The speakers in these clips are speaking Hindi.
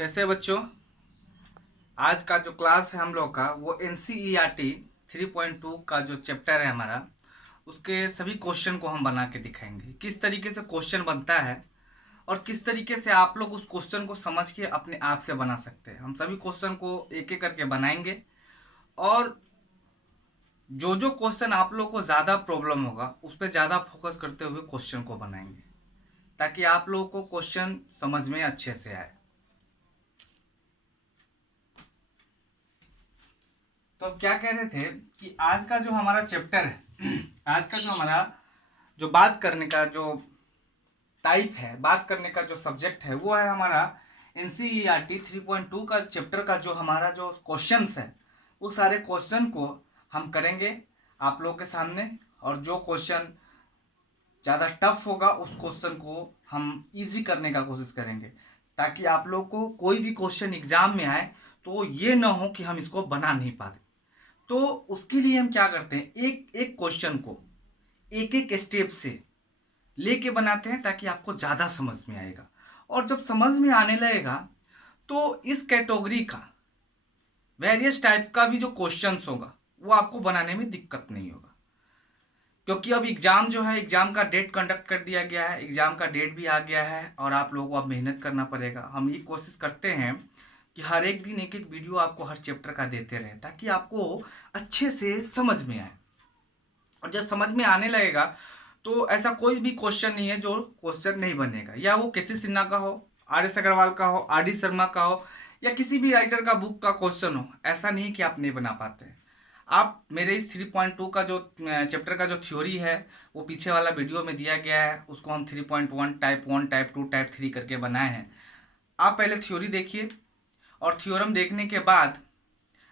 कैसे बच्चों। आज का जो क्लास है हम लोग का वो NCERT 3.2 का जो चैप्टर है हमारा, उसके सभी क्वेश्चन को हम बना के दिखाएंगे किस तरीके से क्वेश्चन बनता है और किस तरीके से आप लोग उस क्वेश्चन को समझ के अपने आप से बना सकते हैं। हम सभी क्वेश्चन को एक एक करके बनाएंगे और जो जो क्वेश्चन आप लोग को ज़्यादा प्रॉब्लम होगा उस पर ज़्यादा फोकस करते हुए क्वेश्चन को बनाएंगे ताकि आप लोगों को क्वेश्चन समझ में अच्छे से आए। तो अब क्या कह रहे थे कि आज का जो हमारा चैप्टर है आज का जो हमारा जो बात करने का जो टाइप है, बात करने का जो सब्जेक्ट है वो है हमारा NCERT 3.2 का चैप्टर का जो हमारा जो क्वेश्चंस है वो सारे क्वेश्चन को हम करेंगे आप लोगों के सामने। और जो क्वेश्चन ज़्यादा टफ होगा उस क्वेश्चन को हम इजी करने का कोशिश करेंगे ताकि आप लोग को कोई भी क्वेश्चन एग्जाम में आए तो ये ना हो कि हम इसको बना नहीं पाते। तो उसके लिए हम क्या करते हैं, एक एक क्वेश्चन को एक एक स्टेप से लेके बनाते हैं ताकि आपको ज़्यादा समझ में आएगा। और जब समझ में आने लगेगा तो इस कैटेगरी का वेरियस टाइप का भी जो क्वेश्चंस होगा वो आपको बनाने में दिक्कत नहीं होगा, क्योंकि अब एग्ज़ाम जो है एग्ज़ाम का डेट कंडक्ट कर दिया गया है, एग्ज़ाम का डेट भी आ गया है और आप लोगों को अब मेहनत करना पड़ेगा। हम ये कोशिश करते हैं कि हर एक दिन एक एक वीडियो आपको हर चैप्टर का देते रहें ताकि आपको अच्छे से समझ में आए। और जब समझ में आने लगेगा तो ऐसा कोई भी क्वेश्चन नहीं है जो क्वेश्चन नहीं बनेगा, या वो केसी सिन्हा का हो, RS अग्रवाल का हो, RD शर्मा का हो, या किसी भी राइटर का बुक का क्वेश्चन हो। ऐसा नहीं कि आप नहीं बना पाते हैं। आप मेरे इस 3.2 का जो चैप्टर का जो थ्योरी है वो पीछे वाला वीडियो में दिया गया है, उसको हम 3.1 टाइप 1 टाइप 2 टाइप 3 करके बनाए हैं। आप पहले थ्योरी देखिए और थ्योरम देखने के बाद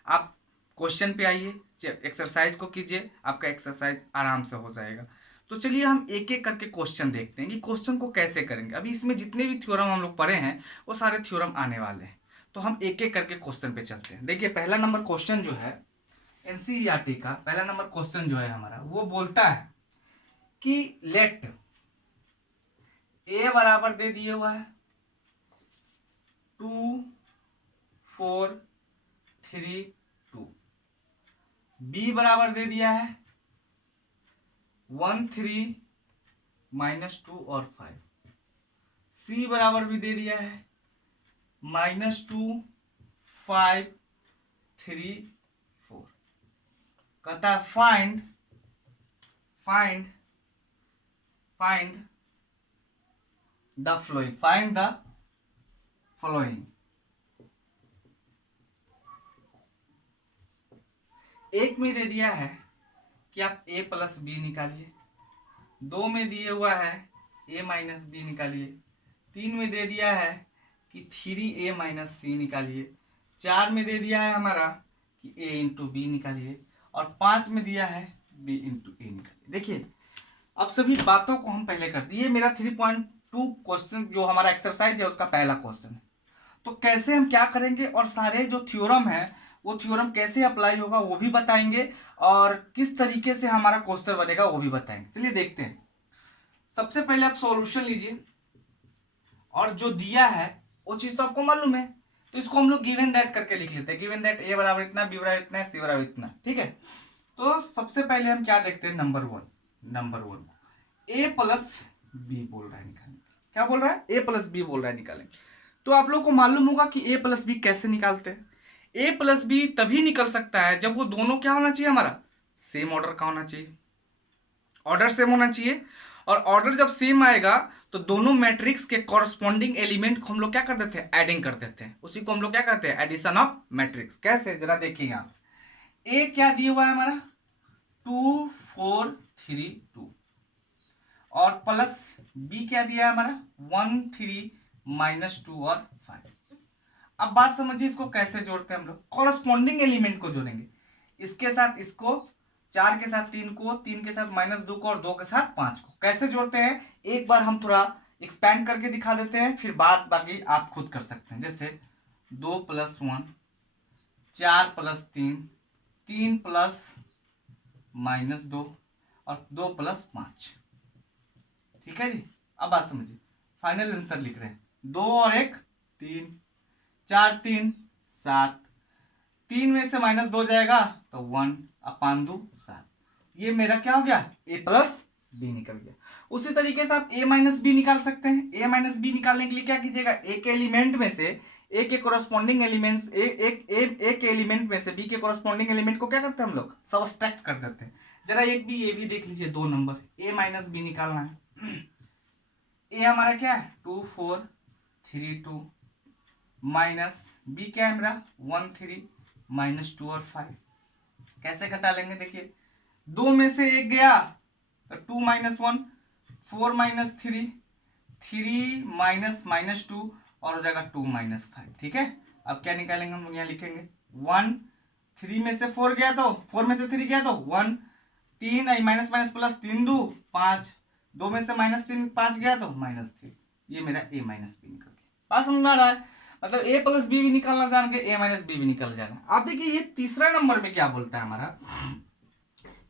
आप क्वेश्चन पे आइए, एक्सरसाइज को कीजिए, आपका एक्सरसाइज आराम से हो जाएगा। तो चलिए हम एक एक करके क्वेश्चन देखते हैं कि क्वेश्चन को कैसे करेंगे। अभी इसमें जितने भी थ्योरम हम लोग पढ़े हैं वो सारे थ्योरम आने वाले हैं, तो हम एक एक करके क्वेश्चन पे चलते हैं। देखिए पहला नंबर क्वेश्चन जो है NCERT का पहला नंबर क्वेश्चन जो है हमारा वो बोलता है कि लेट ए बराबर दे दिए हुआ है 2 4 3 2, बी बराबर दे दिया है 1 3 -2 और 5, सी बराबर भी दे दिया है -2 5 3 4। कहता है find find find the flowing, find the flowing. एक में दे दिया है कि आप a प्लस बी निकालिए, दो में दिए हुआ है a माइनस बी निकालिए, तीन में दे दिया है कि 3a माइनस सी निकालिए, चार में दे दिया है हमारा कि a इंटू बी निकालिए, और पांच में दिया है b इंटू ए निकालिए। देखिए अब सभी बातों को हम पहले कर दिए। मेरा 3.2 क्वेश्चन जो हमारा एक्सरसाइज है उसका पहला क्वेश्चन है। तो कैसे हम क्या करेंगे और सारे जो थ्योरम है वो थ्योरम कैसे अप्लाई होगा वो भी बताएंगे और किस तरीके से हमारा क्वेश्चन बनेगा वो भी बताएंगे। चलिए देखते हैं। सबसे पहले आप सॉल्यूशन लीजिए और जो दिया है वो चीज तो आपको मालूम है, तो इसको हम लोग गिवन दैट करके लिख लेते हैं। गिवन दैट a बराबर इतना, b बराबर इतना, c बराबर इतना। ठीक है, तो सबसे पहले हम क्या देखते हैं, number one a plus B बोल रहा है निकालने। क्या बोल रहा है, a प्लस बी बोल रहा है निकालें। तो आप लोग को मालूम होगा कि a प्लस बी कैसे निकालते हैं। a प्लस बी तभी निकल सकता है जब वो दोनों क्या होना चाहिए, हमारा सेम ऑर्डर का होना चाहिए, ऑर्डर सेम होना चाहिए। और ऑर्डर जब सेम आएगा तो दोनों मैट्रिक्स के कॉरस्पॉन्डिंग एलिमेंट को हम लोग क्या कर देते हैं, एडिंग कर देते हैं। उसी को हम लोग क्या कहते हैं, एडिशन ऑफ मैट्रिक्स। कैसे, जरा देखिए आप, ए क्या दिया हुआ है हमारा 2 4 3 2, और प्लस बी क्या दिया है हमारा 1 3 -2 और 5। अब बात समझिए इसको कैसे जोड़ते हैं हम लोग, कॉरस्पॉन्डिंग एलिमेंट को जोड़ेंगे। इसके साथ इसको, 4 के साथ 3 को, 3 के साथ -2 को, और 2 के साथ 5 को। कैसे जोड़ते हैं एक बार हम थोड़ा एक्सपैंड करके दिखा देते हैं, फिर बात बाकी आप खुद कर सकते हैं। जैसे 2 + 1, 4 + 3, 3 + -2 और 2 + 5। ठीक है जी, अब बात समझिए, फाइनल आंसर लिख रहे हैं 2 और 1 3, 4 3 7, 3 में से -2 जाएगा तो 1 अपान 2 7। ये मेरा क्या हो गया, a प्लस बी निकल गया। उसी तरीके से आप a माइनस बी निकाल सकते हैं। a माइनस बी निकालने के लिए क्या कीजिएगा, एक एलिमेंट में से a के कोरस्पॉन्डिंग एलिमेंट एक एलिमेंट में से b के कोरस्पॉन्डिंग एलिमेंट को क्या करते हैं हम लोग, सबट्रैक्ट कर देते हैं। जरा एक भी a भी देख लीजिए, 2 नंबर a माइनस बी निकालना है। a हमारा क्या है 2 4 3 2 माइनस b क्या है मेरा 1 3 -2 और 5। कैसे घटा लेंगे, देखिए 2 में से 1 गया तो 2 - 1 4 - 3 3 -2 और हो जाएगा 2 - 5। ठीक है, अब क्या निकालेंगे हम लोग, यहाँ लिखेंगे 1 3 में से 4 गया तो 4 में से 3 गया तो 1 3 माइनस माइनस प्लस 3 2 5 2 में से -3 5 गया तो -3। ये मेरा a माइनस बी निकल गया। बात समझ में आ रहा है, मतलब a प्लस बी भी निकालना जान के a माइनस बी भी निकल जाना। आप देखिए ये तीसरा नंबर में क्या बोलता है हमारा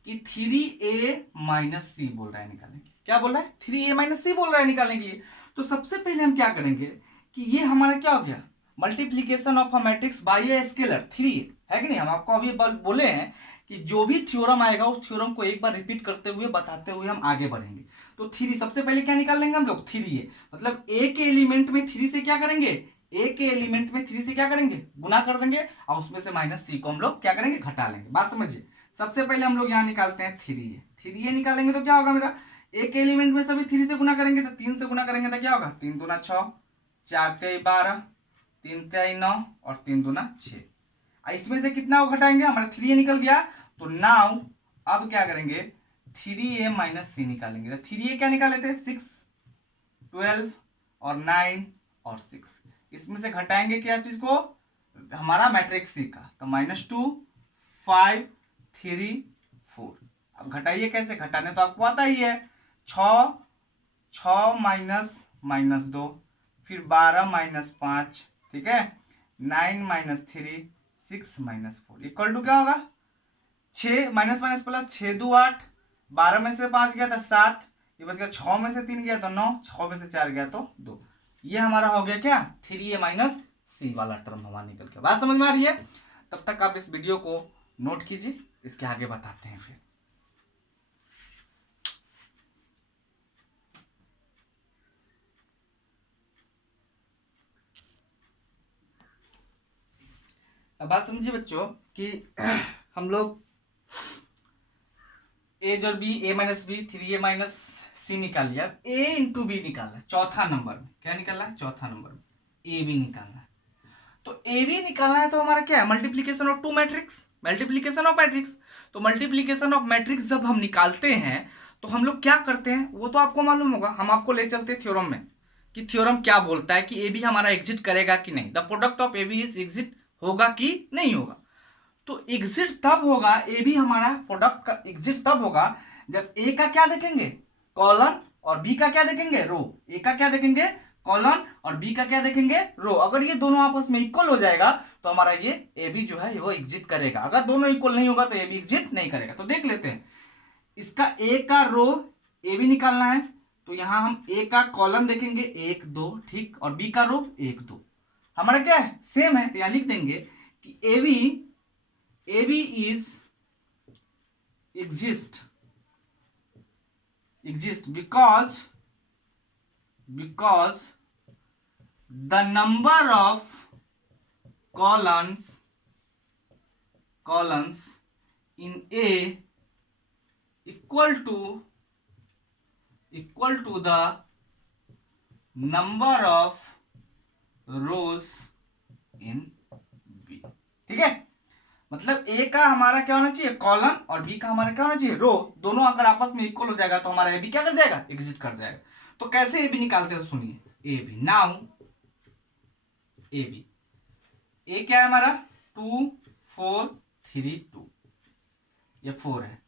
कि 3a माइनस सी बोल रहा है निकालने की। क्या बोल रहा है, 3a माइनस सी बोल रहा है निकालने की। तो सबसे पहले हम क्या करेंगे कि ये हमारा क्या हो गया, multiplication of a matrix bye a scalar 3 है कि नहीं। हम आपको अभी बोले हैं कि जो भी थ्योरम आएगा उस थ्योरम को एक बार रिपीट करते हुए बताते हुए हम आगे बढ़ेंगे। तो 3 सबसे पहले क्या निकाल लेंगे हम लोग, 3a मतलब a के एलिमेंट में 3 से क्या करेंगे, a के एलिमेंट में 3 से क्या करेंगे, गुना कर देंगे और उसमें से -c को हम लोग क्या करेंगे, घटा लेंगे। बात समझिए, सबसे पहले हम लोग यहाँ निकालते हैं 3a निकालेंगे तो क्या होगा मेरा, एक एलिमेंट में सभी 3 से गुना करेंगे तो 3 से गुना करेंगे तो क्या होगा, 3 दूना 6 4 तिहाई 12 3 तिहाई 9 और 3 दूना 6। इसमें से कितना को घटाएंगे, हमारा 3a निकल गया। तो नाउ अब क्या करेंगे, 3a माइनस c निकालेंगे। तो 3a क्या निकाले थे 6 12 और 9 और 6। इसमें से घटाएंगे क्या चीज को, हमारा मैट्रिक्स c का। तो -2 5 3 4। अब घटाइए, कैसे घटाने तो आपको आता ही है, 6 माइनस 2 फिर 12 -5, ठीक है 9 - 3 6 - 4 इक्वल टू क्या होगा, 6 माइनस माइनस प्लस 6 2 8 12 में से 5 गया था 7, ये बच गया 6 में से 3 गया तो 9 6 में से 4 गया तो 2। ये हमारा हो गया क्या, 3a माइनस सी वाला टर्म हमारा निकल गया। बात समझ में आ रही है, तब तक आप इस वीडियो को नोट कीजिए, इसके आगे बताते हैं फिर। अब बात समझिए बच्चों कि हम लोग a और b a minus B 3a minus C निकाल लिया। a इंटू बी निकालना है चौथा नंबर में, क्या निकालना है, चौथा नंबर में a b निकालना है। तो a b निकालना है तो हमारा क्या है, multiplication of two matrix, multiplication of matrix. तो मल्टीप्लीकेशन ऑफ मैट्रिक्स जब हम निकालते हैं तो हम लोग क्या करते हैं वो तो आपको मालूम होगा। हम आपको ले चलते हैं थ्योरम में कि थ्योरम क्या बोलता है कि a b हमारा एग्जिट करेगा कि नहीं, the product of a b is exit होगा कि नहीं होगा। तो एग्जिट तब होगा, ए बी हमारा प्रोडक्ट का एग्जिट तब होगा जब ए का क्या देखेंगे, कॉलन और बी का क्या देखेंगे, रो। ए का क्या देखेंगे, कॉलन और बी का क्या देखेंगे, रो। अगर ये दोनों आपस में इक्वल हो जाएगा तो हमारा ये ए बी जो है वो एग्जिट करेगा। अगर दोनों इक्वल नहीं होगा तो ए बी एग्जिट नहीं करेगा। तो देख लेते हैं, इसका ए का रो ए बी निकालना है तो यहां हम ए का कॉलम देखेंगे 1 2, ठीक, और बी का रो 1 2। हमारा क्या है, सेम है। तो यहां लिख देंगे कि A B is exist because the number of columns in A equal to the number of rows in B। ठीक है, मतलब ए का हमारा क्या होना चाहिए, कॉलम, और बी का हमारा क्या होना चाहिए, रो। दोनों अगर आपस में इक्वल हो जाएगा तो हमारा ए बी क्या कर जाएगा, एग्जिट कर जाएगा। तो कैसे ए बी निकालते हैं सुनिए, A B now A B, A क्या है हमारा 2 4 3 2, ये 4 है,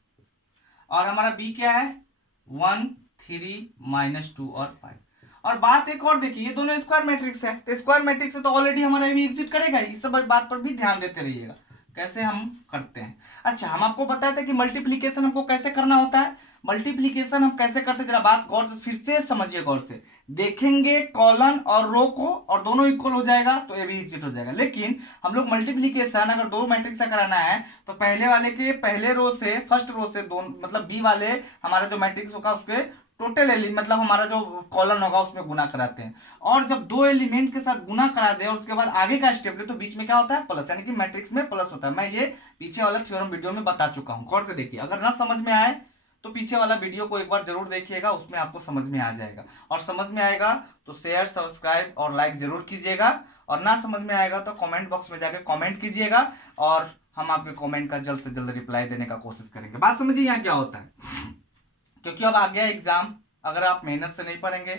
और हमारा बी क्या है 1 3 -2 और 5। और बात एक और देखिए, ये दोनों स्क्वायर मैट्रिक्स है, तो स्क्वायर मैट्रिक्स है तो ऑलरेडी हमारा ए बी एग्जिट करेगा। इस सब बात पर भी ध्यान देते रहिएगा। कैसे हम करते हैं। अच्छा, हम आपको बताए थे कि मल्टीप्लीकेशन हमको कैसे करना होता है। मल्टीप्लीकेशन हम कैसे करते हैं, जरा बात गौर से फिर से समझिए, गौर से देखेंगे। कॉलन और रो को और दोनों इक्वल हो जाएगा तो ए भी एग्जिट हो जाएगा। लेकिन हम लोग मल्टीप्लीकेशन अगर दो मैट्रिक्स से कराना है तो पहले वाले के पहले रो से, फर्स्ट रो से दोनों, मतलब बी वाले हमारा जो मैट्रिक्स होगा उसके टोटल मतलब हमारा जो कॉलन होगा उसमें गुना कराते हैं। और जब दो एलिमेंट के साथ गुना करा दे और उसके बाद आगे का स्टेप ले तो बीच में क्या होता है, प्लस, यानी कि मैट्रिक्स में प्लस होता है। मैं ये पीछे वाला थ्योरम वीडियो में बता चुका हूं, गौर से देखिए। अगर ना समझ में आए तो पीछे वाला वीडियो को एक बार जरूर देखिएगा, उसमें आपको समझ में आ जाएगा। और समझ में आएगा तो शेयर, सब्सक्राइब और लाइक जरूर कीजिएगा। और ना समझ में आएगा तो कमेंट बॉक्स में जाकर कमेंट कीजिएगा और हम आपके कमेंट का जल्द से जल्द रिप्लाई देने का कोशिश करेंगे। बात समझिए यहाँ क्या होता है, क्योंकि अब आ गया एग्जाम, अगर आप मेहनत से नहीं पढ़ेंगे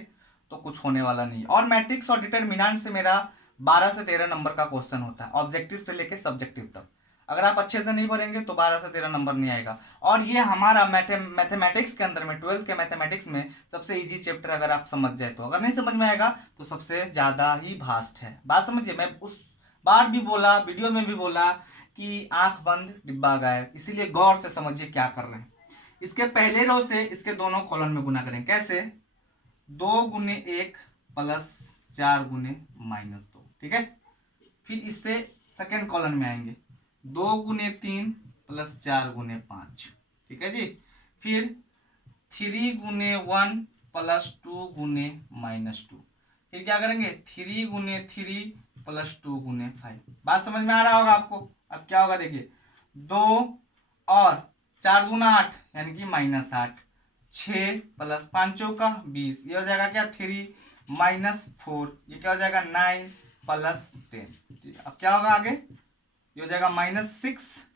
तो कुछ होने वाला नहीं। और मैट्रिक्स और डिटरमिनेंट से मेरा 12 से 13 नंबर का क्वेश्चन होता है, ऑब्जेक्टिव से लेके सब्जेक्टिव तक। अगर आप अच्छे से नहीं पढ़ेंगे तो 12 से 13 नंबर नहीं आएगा। और ये हमारा मैथमेटिक्स के अंदर में, 12th के मैथमेटिक्स में सबसे इजी चैप्टर अगर आप समझ जाए तो। अगर नहीं समझ में आएगा तो सबसे ज्यादा ही भास्ट है। बात समझिए, मैं उस बार भी बोला, वीडियो में भी बोला कि आंख बंद डिब्बा गायब, इसीलिए गौर से समझिए क्या कर रहे हैं। इसके पहले रो से इसके दोनों कॉलम में गुना करें, कैसे, 2 गुने 1 प्लस 4 गुने -2, ठीक है। फिर इससे सेकेंड कॉलम में आएंगे, 2 गुने 3 प्लस 4 गुने 5, ठीक है जी। फिर 3 गुने 1 प्लस 2 गुने -2। फिर क्या करेंगे, 3 गुने 3 प्लस 2 गुने 5। बात समझ में आ रहा होगा आपको। अब क्या होगा देखिए, 2 और 4 गुना 8 यानी कि -8, 6 प्लस 5 चौका 20, ये हो जाएगा क्या, 3 -4, ये क्या हो जाएगा 9 प्लस 10। अब क्या होगा आगे, ये हो जाएगा -6,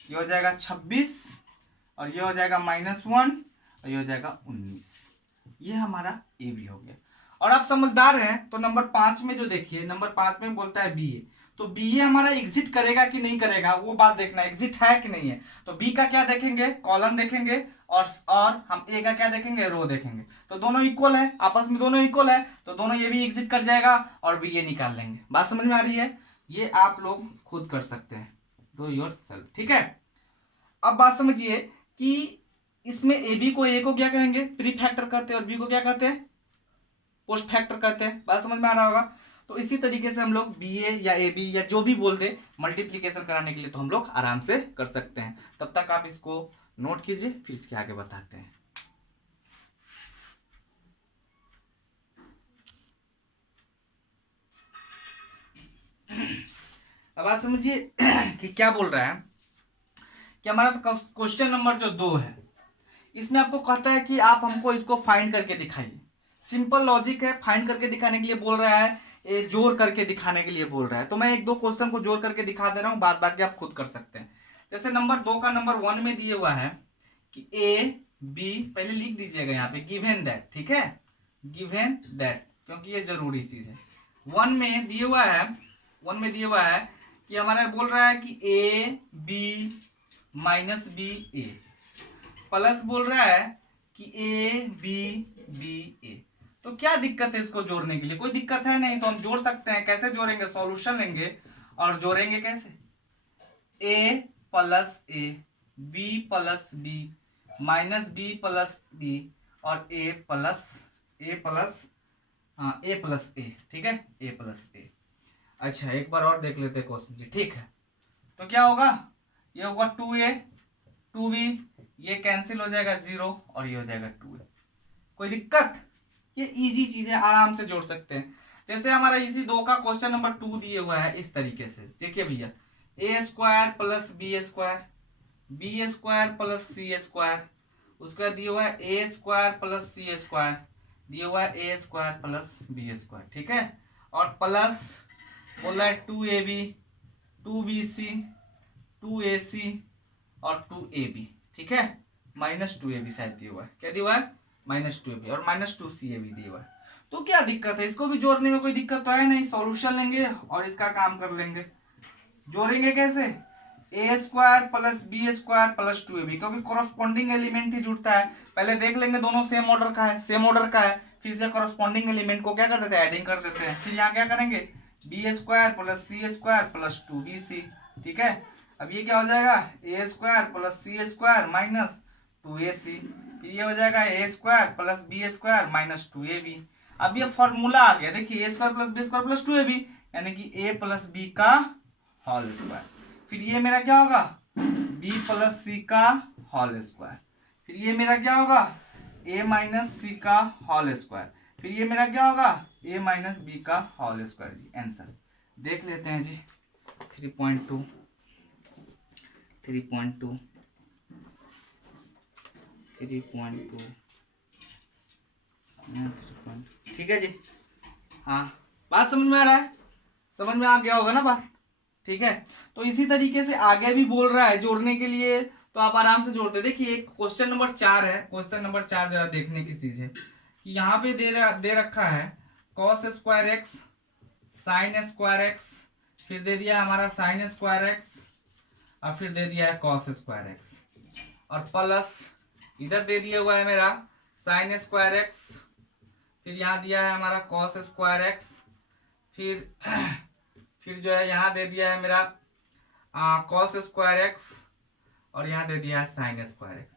ये हो जाएगा 26 और ये हो जाएगा -1 और ये हो जाएगा 19। ये हमारा ए बी हो गया। और आप समझदार हैं तो नंबर 5 में जो देखिए, नंबर 5 में बोलता है बी ए, तो बी ए हमारा एग्जिट करेगा कि नहीं करेगा वो बात देखना, एग्जिट है कि नहीं है। तो बी का क्या देखेंगे, कॉलम देखेंगे और हम ए का क्या देखेंगे, रो देखेंगे। तो दोनों इक्वल है, आपस में दोनों इक्वल है तो दोनों ये भी एग्जिट कर जाएगा और बी ए निकाल लेंगे। बात समझ में आ रही है, ये आप लोग खुद कर सकते हैं, डू योर सेल्फ, ठीक है। अब बात समझिए कि इसमें ए बी को, ए को क्या कहेंगे, प्री फैक्टर कहते हैं और बी को क्या कहते हैं, पोस्ट फैक्टर कहते हैं। बात समझ में आ रहा होगा। तो इसी तरीके से हम लोग बी ए या ए बी या जो भी बोल दे मल्टीप्लीकेशन कराने के लिए तो हम लोग आराम से कर सकते हैं। तब तक आप इसको नोट कीजिए, फिर इसके आगे बताते हैं। अब बात समझिए कि क्या बोल रहा है कि हमारा क्वेश्चन नंबर जो 2 है, इसमें आपको कहता है कि आप हमको इसको फाइंड करके दिखाइए। सिंपल लॉजिक है, फाइंड करके दिखाने के लिए बोल रहा है, ये जोड़ करके दिखाने के लिए बोल रहा है। तो मैं एक दो क्वेश्चन को जोड़ करके दिखा दे रहा हूँ, बाद बाकी आप खुद कर सकते हैं। जैसे नंबर 2 का नंबर 1 में दिए हुआ है कि ए बी, पहले लिख दीजिएगा यहाँ पे गिवन दैट, ठीक है, गिवन दैट, क्योंकि ये जरूरी चीज है। 1 में दिए हुआ है, 1 में दिए हुआ है कि हमारा बोल रहा है कि A B minus B A, plus बोल रहा है कि ए बी बी ए। तो क्या दिक्कत है इसको जोड़ने के लिए, कोई दिक्कत है नहीं, तो हम जोड़ सकते हैं। कैसे जोड़ेंगे, सॉल्यूशन लेंगे और जोड़ेंगे कैसे, A plus A, B plus B, minus B plus B और ए प्लस ए, ठीक है, ए प्लस ए। अच्छा, एक बार और देख लेते हैं क्वेश्चन जी, ठीक है। तो क्या होगा, ये होगा 2a 2b, ये कैंसिल हो जाएगा 0 और ये हो जाएगा 2a। कोई दिक्कत, ये इजी चीज है, आराम से जोड़ सकते हैं। जैसे हमारा इसी 2 का क्वेश्चन नंबर 2 दिए हुआ है इस तरीके से, देखिए भैया, A square plus B square, B square plus C square, उसके बाद दिया हुआ है A square plus C square, दिया हुआ है A square plus B square, ठीक है। और प्लस बोला है 2ab 2bc 2ac और 2ab, ठीक है, -2ab शायद दिया हुआ है, क्या दिया हुआ है, -2ab और -2cab दिया हुआ है। तो क्या दिक्कत है, इसको भी जोड़ने में कोई दिक्कत तो है नहीं, सॉल्यूशन लेंगे और इसका काम कर लेंगे। जोड़ेंगे कैसे, A square plus B square plus 2ab, क्योंकि कॉरस्पॉन्डिंग एलिमेंट ही जुड़ता है। पहले देख लेंगे दोनों सेम ऑर्डर का है, सेम ऑर्डर का है, फिर से कॉरस्पॉन्डिंग एलिमेंट को क्या कर देते हैं, एडिंग कर देते हैं। फिर यहाँ क्या करेंगे, B square plus C square plus 2bc, ठीक है। अब ये क्या हो जाएगा, A square plus C square minus 2ac। फिर ये हो जाएगा A square plus B square minus 2ab। अब ये फॉर्मूला आ गया, देखिए A square plus B square plus 2ab, यानी कि ए प्लस बी का होल स्क्वायर। फिर ये मेरा क्या होगा, बी प्लस सी का होल स्क्वायर। फिर ये मेरा क्या होगा, ए माइनस सी का होल स्क्वायर। फिर ये मेरा क्या होगा, ए माइनस बी का होल स्क्वायर। जी आंसर देख लेते हैं जी, 3.2 3.2 3.2 ठीक है जी। हाँ बात समझ में आ रहा है, समझ में आ गया होगा ना बात, ठीक है। तो इसी तरीके से आगे भी बोल रहा है जोड़ने के लिए, तो आप आराम से जोड़ते। देखिए क्वेश्चन नंबर 4 है, क्वेश्चन नंबर 4 जरा देखने की चीज है कि यहाँ पे दे रखा है cos square x sign square x, फिर दे दिया हमारा साइन स्क्वायर एक्स, और फिर दे दिया है कॉस स्क्वायर एक्स, और प्लस इधर दे दिया हुआ है मेरा साइन स्क्वायर एक्स, फिर यहाँ दिया है हमारा कॉस स्क्वायर एक्स, फिर जो है यहाँ दे दिया है मेरा कॉस स्क्वायर एक्स, और यहाँ दे दिया है साइन स्क्वायर एक्स।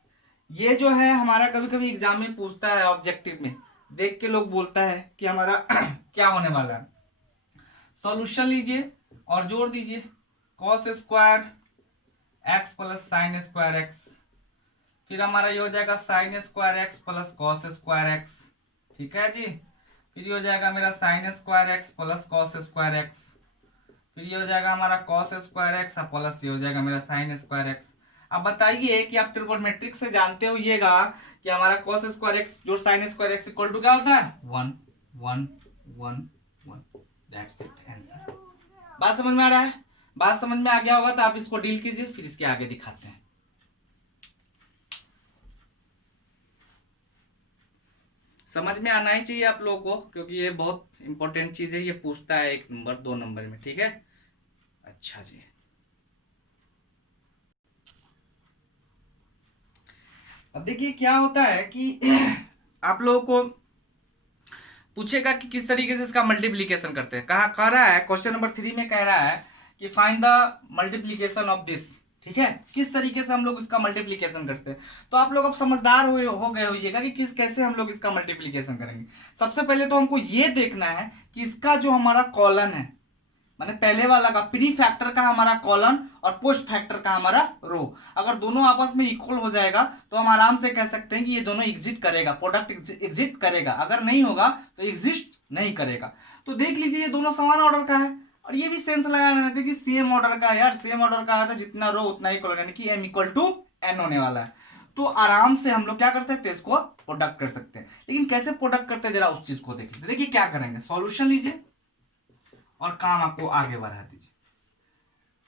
ये जो है हमारा कभी कभी एग्जाम में पूछता है, ऑब्जेक्टिव में देख के लोग बोलता है कि हमारा क्या होने वाला है। सॉल्यूशन लीजिए और जोड़ दीजिए, cos square x plus sine square x, फिर हमारा ये हो जाएगा sign square x plus cos square x, ठीक है जी। फिर ये हो जाएगा मेरा sign square x plus cos square x, फिर ये हो जाएगा हमारा कॉस स्क्वायर एक्स प्लस ये हो जाएगा मेरा साइन स्क्वायर एक्स। अब बताइए कि आप ट्रिगोनोमेट्रिक से जानते होइएगा कि हमारा कॉस स्क्वायर एक्स जो sine square x equal to क्या होता है, 1 1 1 1। That's it answer. बात समझ में आ रहा है, बात समझ में आ गया होगा तो आप इसको डील कीजिए, फिर इसके आगे दिखाते हैं। समझ में आना ही चाहिए आप लोगों को, क्योंकि ये बहुत इंपॉर्टेंट चीज है, ये पूछता है 1 नंबर 2 नंबर में, ठीक है। अच्छा जी, अब देखिए क्या होता है कि आप लोगों को पूछेगा कि किस तरीके से इसका मल्टीप्लीकेशन करते हैं। कह रहा है क्वेश्चन नंबर 3 में कह रहा है कि find the multiplication of this, ठीक है, किस तरीके से हम लोग इसका मल्टीप्लीकेशन करते हैं। तो आप लोग अब समझदार हो गए होइएगा कि कैसे हम लोग इसका मल्टीप्लीकेशन करेंगे। सबसे पहले तो हमको ये देखना है कि इसका जो हमारा कॉलन है, माने पहले वाला का प्री फैक्टर का हमारा कॉलन और पोस्ट फैक्टर का हमारा रो, अगर दोनों आपस में इक्वल हो जाएगा तो हम आराम से कह सकते हैं कि ये दोनों एग्जिट करेगा, प्रोडक्ट एग्जिट करेगा। अगर नहीं होगा तो एग्जिस्ट नहीं करेगा। तो देख लीजिए ये दोनों समान ऑर्डर का है, और ये भी सेंस लगाना चाहिए कि सेम ऑर्डर का है यार, सेम ऑर्डर का है तो जितना रो उतना ही कॉलन, यानी कि m इक्वल टू n होने वाला है। तो आराम से हम लोग क्या कर सकते हैं, इसको प्रोडक्ट कर सकते हैं। लेकिन कैसे प्रोडक्ट करते हैं जरा उस चीज को देख लीजिए। देखिए क्या करेंगे, सॉल्यूशन लीजिए और काम आपको आगे बढ़ा दीजिए।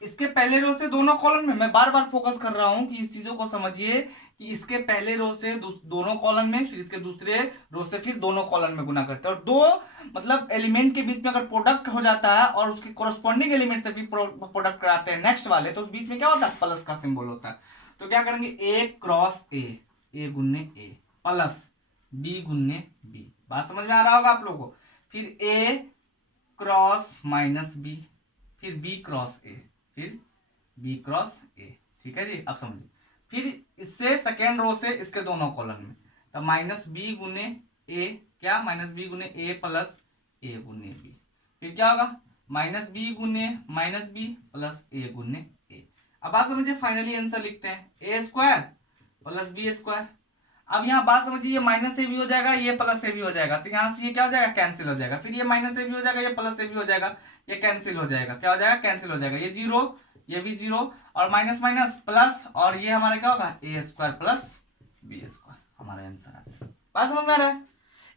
इसके पहले रो से दोनों कॉलम में, मैं बार बार फोकस कर रहा हूं कि इस चीजों को समझिए कि इसके पहले रो से दोनों कॉलम में, फिर इसके दूसरे रो से फिर दोनों कॉलम में गुना करते हैं। और दो मतलब एलिमेंट के बीच में अगर प्रोडक्ट हो जाता है और उसके कोरस्पॉन्डिंग एलिमेंट से भी प्रोडक्ट कराते हैं नेक्स्ट वाले, तो उस बीच में क्या होता है, प्लस का सिंबल होता है। तो क्या करेंगे, ए क्रॉस ए गुन्ने ए प्लस बी गुन्ने बी। बात समझ में आ रहा होगा आप लोगों को। फिर ए क्रॉस माइनस बी, फिर बी क्रॉस ए, फिर बी क्रॉस ए, ठीक है जी। अब समझिए, फिर इससे सेकेंड रो से इसके दोनों कॉलम में, तो माइनस बी गुने ए, क्या माइनस बी गुने ए प्लस ए गुने बी, फिर क्या होगा माइनस बी गुने माइनस बी प्लस ए गुने ए। अब बात समझिए, फाइनली आंसर लिखते हैं ए स्क्वायर प्लस बी स्क्वायर। अब यहाँ बात समझिए, ये माइनस से भी हो जाएगा, ये प्लस से भी हो जाएगा, तो यहाँ से ये क्या हो जाएगा, कैंसिल हो जाएगा। फिर ये माइनस से भी हो जाएगा, ये प्लस से भी हो जाएगा, ये कैंसिल हो जाएगा। क्या हो जाएगा, कैंसिल हो जाएगा। ये जीरो, ये भी जीरो, और माइनस माइनस प्लस, और ये हमारा क्या होगा, ए स्क्वायर प्लस बी स्क्वायर, हमारा आंसर आ गया। बात समझ में आ रहा है।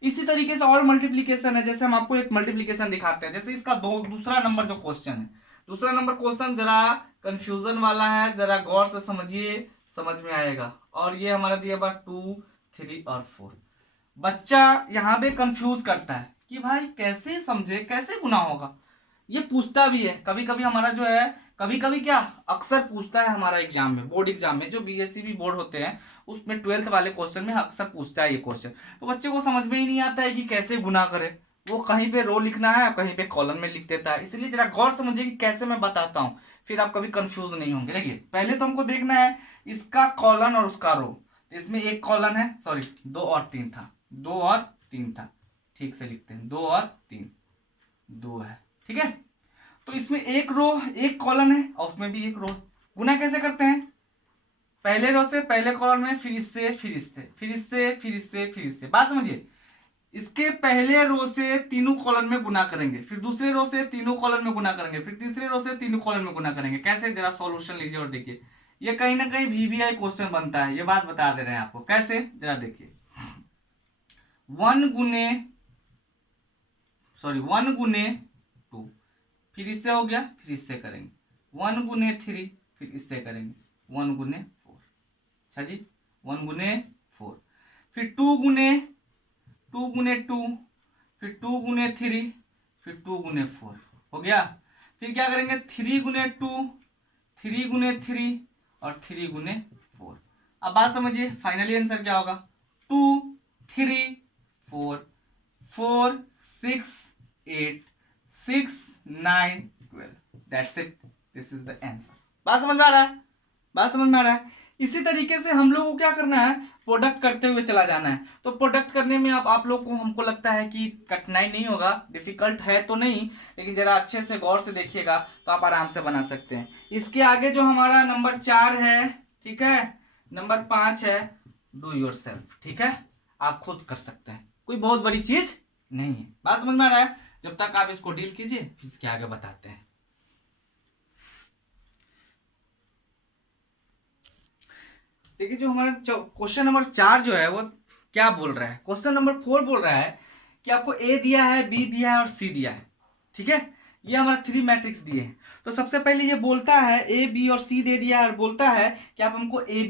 इसी तरीके से और मल्टीप्लीकेशन है, जैसे हम आपको एक मल्टीप्लीकेशन दिखाते हैं। जैसे इसका दूसरा नंबर जो क्वेश्चन है, दूसरा नंबर क्वेश्चन जरा कंफ्यूजन वाला है, जरा गौर से समझिए, समझ में आएगा। और ये हमारा दिया हुआ 2 3 और 4। बच्चा यहाँ पे कंफ्यूज करता है कि भाई कैसे समझे, कैसे गुना होगा। ये पूछता भी है कभी कभी हमारा जो है, कभी कभी क्या अक्सर पूछता है हमारा एग्जाम में, बोर्ड एग्जाम में, जो बीएससी भी बोर्ड होते हैं उसमें 12th वाले क्वेश्चन में अक्सर पूछता है ये क्वेश्चन। तो बच्चे को समझ में ही नहीं आता है कि कैसे गुना करे, वो कहीं पे रो लिखना है, कहीं पे कॉलम में लिख देता है। इसलिए जरा गौर समझिए कि कैसे मैं बताता हूँ, फिर आप कभी कंफ्यूज नहीं होंगे। देखिए पहले तो हमको देखना है इसका कॉलन और उसका रो। तो इसमें एक कॉलन है, सॉरी 2 और 3 था, 2 और 3 था, ठीक से लिखते हैं 2 और 3, 2 है, ठीक है। तो इसमें एक रो एक कॉलन है और उसमें भी एक रो। गुना कैसे करते हैं, पहले रो से पहले कॉलम में, फिर इससे फिर इससे फिर इससे फिर इससे फिर इससे। बात समझिए, इसके पहले रो से तीनों कॉलम में गुना करेंगे, फिर दूसरे रो से तीनों कॉलम में गुना करेंगे, फिर तीसरे रो से तीनों कॉलम में गुना करेंगे। कैसे, जरा सॉल्यूशन लीजिए और देखिए। ये कहीं ना कहीं VBI क्वेश्चन बनता है, ये बात बता दे रहे हैं आपको। कैसे, जरा देखिए। 1 गुने 2, फिर इससे हो गया, फिर इससे करेंगे 1 गुने 3, फिर इससे करेंगे 1 गुने 4। अच्छा जी, 1 गुने 4, फिर 2 गुने 2, फिर 2 गुने 3, फिर 2 गुने 4 हो गया। फिर क्या करेंगे 3 गुने 2, 3 गुने 3 और 3 गुने 4। अब बात समझिए, फाइनली आंसर क्या होगा, 2 3 4 4 6 8 6 9 12। That's it, this is the answer. बात समझ में आ रहा है, बात समझ में आ रहा है। इसी तरीके से हम लोग को क्या करना है, प्रोडक्ट करते हुए चला जाना है। तो प्रोडक्ट करने में आप लोग को, हमको लगता है कि कठिनाई नहीं होगा, डिफिकल्ट है तो नहीं, लेकिन जरा अच्छे से गौर से देखिएगा तो आप आराम से बना सकते हैं। इसके आगे जो हमारा नंबर 4 है, ठीक है, नंबर 5 है, डू योरसेल्फ, ठीक है, आप खुद कर सकते हैं, कोई बहुत बड़ी चीज नहीं है। बात समझ में आ रहा है, जब तक आप इसको डील कीजिए, फिर इसके आगे बताते हैं। देखिए जो हमारा क्वेश्चन नंबर 4 जो है वो क्या बोल रहा है, क्वेश्चन नंबर 4 बोल रहा है कि आपको ए दिया है, बी दिया है और सी दिया है, ठीक है। ये हमारा 3 मैट्रिक्स दिए हैं। तो सबसे पहले ये बोलता है, ए बी और सी दे दिया है और बोलता है कि आप हमको ए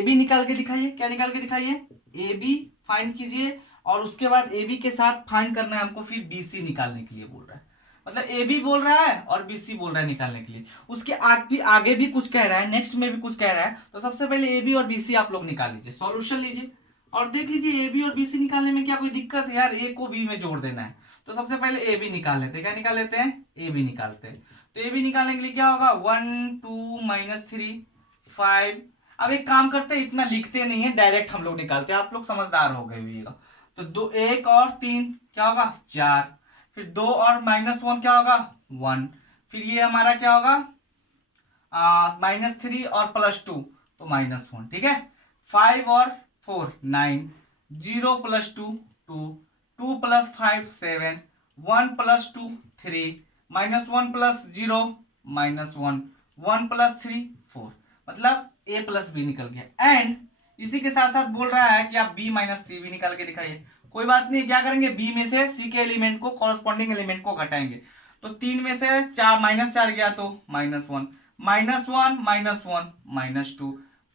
बी निकाल के दिखाइए। क्या निकाल के दिखाइए, ए बी फाइंड कीजिए, और उसके बाद ए बी के साथ फाइंड करना है हमको, फिर बी सी निकालने के लिए बोल रहा है। मतलब ए बी बोल रहा है और बी सी बोल रहा है निकालने के लिए। उसके आगे भी कुछ कह रहा है, नेक्स्ट में भी कुछ कह रहा है। तो सबसे पहले ए बी और बी सी आप लोग निकाल लीजिए, सॉल्यूशन लीजिए और देख लीजिए ए बी और बी सी निकालने में क्या कोई दिक्कत है यार, ए को बी में जोड़ देना है। तो सबसे पहले ए बी निकाल लेते हैं। क्या निकाल लेते हैं, ए बी निकालते हैं। तो ए बी निकालने के लिए क्या होगा, 1 2 -3 5। अब एक काम करते हैं, इतना लिखते नहीं है, डायरेक्ट हम लोग निकालते हैं, आप लोग समझदार हो गए हुए। तो 2 1 और 3 क्या होगा, 4। फिर 2 और -1 क्या होगा, 1। फिर ये हमारा क्या होगा, -3 और +2 तो -1, ठीक है। 5 और 4 9, 0 + 2 2, 2 + 5 7, 1 + 2 3, -1 + 0 -1, 1 + 3 4। मतलब a + b निकल गया। एंड इसी के साथ साथ बोल रहा है कि आप b - c भी निकाल के दिखाइए। कोई बात नहीं, क्या करेंगे, b में से c के एलिमेंट को, कॉरस्पॉन्डिंग एलिमेंट को घटाएंगे। तो 3 में से 4 -4 गया तो -1, -1 -1 -2,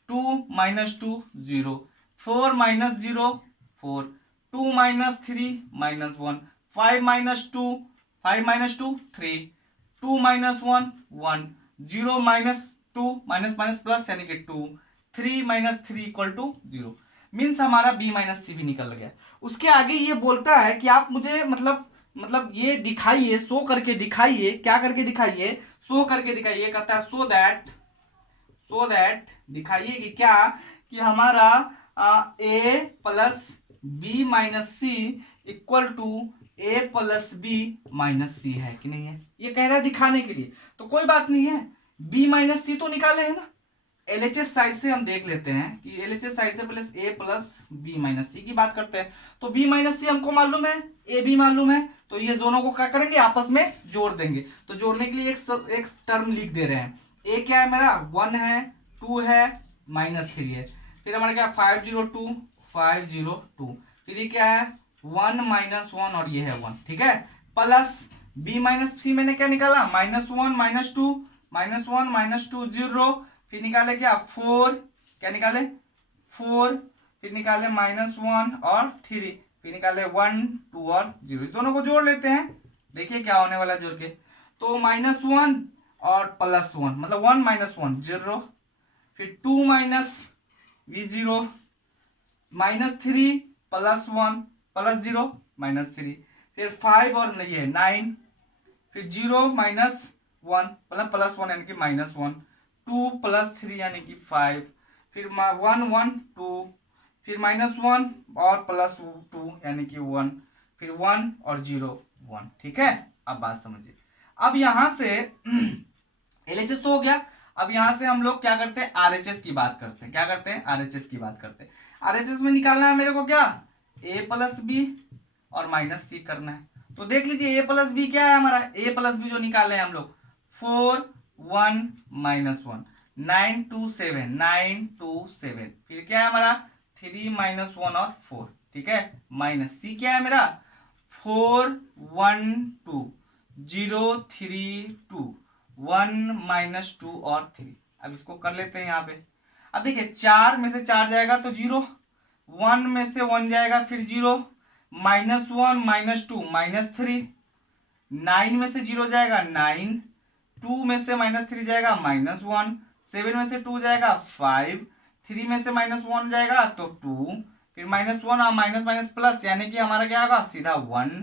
2 -2 0, 4 -0 4, 2 -3 -1, 5 - 2 3, 2 - 1 1, 0 -2 माइनस प्लस यानी कि 2, 3 - 3 = 0। मीन्स हमारा b - c भी निकल गया। उसके आगे ये बोलता है कि आप मुझे मतलब ये दिखाइए, शो करके दिखाइए। क्या करके दिखाइए, शो करके दिखाइए। कहता है सो दैट दिखाइए कि क्या, कि हमारा a + b - c = a + b - c है कि नहीं है, ये कह रहा है दिखाने के लिए। तो कोई बात नहीं है, b - c तो निकाले है ना। LHS साइड से हम देख लेते हैं कि LHS साइड से पहले a + b - c की बात करते हैं। तो b - c हमको मालूम है, a b मालूम है, तो ये दोनों को क्या करेंगे, आपस में जोड़ देंगे। तो जोड़ने के लिए एक टर्म लिख दे रहे हैं। a क्या है मेरा, 1 है, 2 है, -3 है। फिर हमारा क्या, 502 502। फिर ये क्या है, 1 -1 और ये है 1, ठीक है। प्लस b - c मैंने क्या निकाला, -1 -2 -1 -2 0। फिर निकाले क्या, 4, क्या निकाले 4। फिर निकाले -1 और 3। फिर निकाले 1 2 और 0। इस दोनों को जोड़ लेते हैं, देखिए क्या होने वाला है जोड़ के। तो -1 और +1 मतलब 1 - 1 0। फिर 2 -v0 -3 +1 +0 -3। फिर 5 और ये 9, फिर 0 माइनस 1 मतलब प्लस 1 यानी कि माइनस 1, 2 प्लस 3 यानी कि 5, फिर 1 1 2, फिर माइनस 1 और प्लस 2 यानी कि 1, फिर 1 और 0 1। ठीक है, अब बात समझिए। अब यहां से एलएचएस तो हो गया। अब यहां से हम लोग क्या करते हैं, आरएचएस की बात करते हैं। क्या करते हैं, आरएचएस की बात करते हैं। आरएचएस में निकालना है मेरे को क्या, ए प्लस बी और माइनस सी करना है। तो देख लीजिए ए प्लस बी क्या है हमारा, ए प्लस बी जो निकाले हैं हम लोग 4 1 माइनस 1, 9 2 7, 9 2 7, फिर क्या है हमारा 3 माइनस 1 और 4। ठीक है, माइनस सी क्या है मेरा 4 1 2 0 3 2 1 माइनस 2 और 3। अब इसको कर लेते हैं यहाँ पे। अब देखिए 4 में से 4 जाएगा तो 0, 1 में से 1 जाएगा फिर 0, माइनस 1 माइनस 2 माइनस 3, 9 में से 0 जाएगा 9, 2 में से माइनस 3 जाएगा माइनस 1, 7 में से 2 जाएगा 5, 3 में से माइनस 1 जाएगा तो 2, फिर माइनस 1 और माइनस माइनस प्लस यानी कि हमारा क्या होगा सीधा 1,